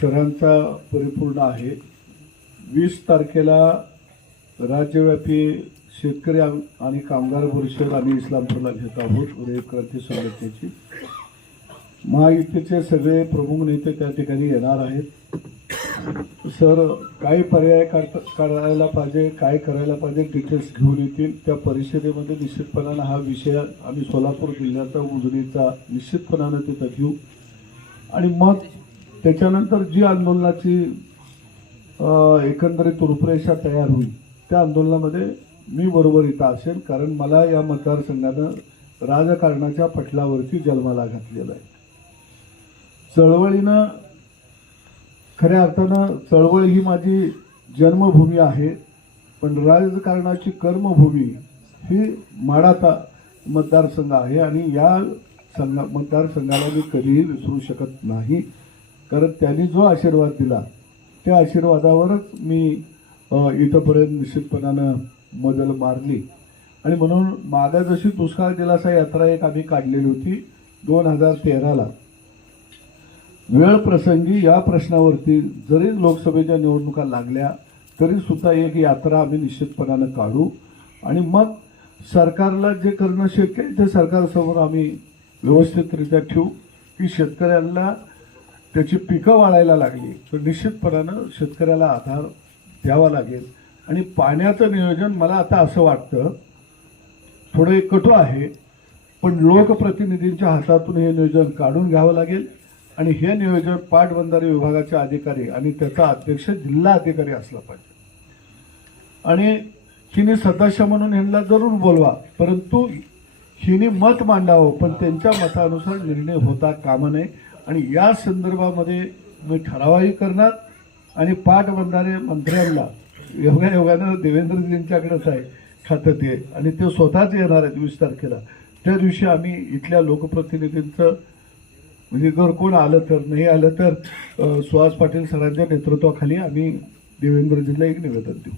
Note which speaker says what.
Speaker 1: सरांचा परिपूर्ण आहे. वीस तारखेला राज्यव्यापी शेतकरी आणि कामगार परिषद आम्ही इस्लामपूरला घेत आहोत रयत क्रांती संघटनेची. महायुतीचे सगळे प्रमुख नेते त्या ठिकाणी येणार आहेत. सर काय पर्याय काढता काढायला पाहिजे काय करायला पाहिजे डिटेल्स घेऊन येतील. त्या परिषदेमध्ये निश्चितपणानं हा विषय आम्ही सोलापूर जिल्ह्याचा उजनीचा निश्चितपणानं तिथं घेऊ. आणि मग त्याच्यानंतर जी आंदोलनाची एकंदरीत रूपरेषा तयार होईल त्या आंदोलनामध्ये मी बरोबर इथं असेल कारण मला या मतदारसंघानं राजकारणाच्या पटलावरती जन्माला घातलेला आहे. चळवळीनं खऱ्या अर्थानं चळवळ ही माझी जन्मभूमी आहे पण राजकारणाची कर्मभूमी ही माडाता मतदारसंघ आहे आणि या संघा मतदारसंघाला मी कधीही विसरू शकत नाही. कारण त्यांनी जो आशीर्वाद दिला त्या आशीर्वादावरच मी इथंपर्यंत निश्चितपणानं मजल मारली. आणि म्हणून मागा जशी दुष्काळ दिलासा यात्रा एक आम्ही काढलेली होती दोन हजार तेराला. वेळ प्रसंगी या प्रश्नावरती जरी लोकसभेच्या निवडणुका लागल्या तरी सुद्धा एक यात्रा आम्ही निश्चितपणानं काढू. आणि मग सरकारला जे करणं शक्य आहे ते सरकारसमोर आम्ही व्यवस्थितरित्या ठेवू की शेतकऱ्यांना त्याची पिकं वाढायला लागली. तर निश्चितपणानं शेतकऱ्याला आधार द्यावा लागेल. आणि पाण्याचं नियोजन मला आता असं वाटतं थोडं एक आहे पण लोकप्रतिनिधींच्या हातातून हे नियोजन काढून घ्यावं लागेल. आणि हे नियोजन पाटबंधारे विभागाचे अधिकारी आणि त्याचा अध्यक्ष जिल्हा अधिकारी असला पाहिजे. आणि हिने सदस्य म्हणून ह्यांना जरूर बोलवा परंतु हिने मत मांडावं पण त्यांच्या मतानुसार निर्णय होता कामा नये. आणि या संदर्भामध्ये मी ठरावही करणार आणि पाटबंधारे मंत्र्यांना योगायोगानं देवेंद्रजींच्याकडेच आहे खातं ते. आणि ते स्वतःच येणार आहेत वीस तारखेला. त्या दिवशी आम्ही इथल्या लोकप्रतिनिधींचं म्हणजे जर कोण आलं तर नाही आलं तर सुहास पाटील सरांच्या नेतृत्वाखाली आम्ही देवेंद्रजींना एक निवेदन देऊ.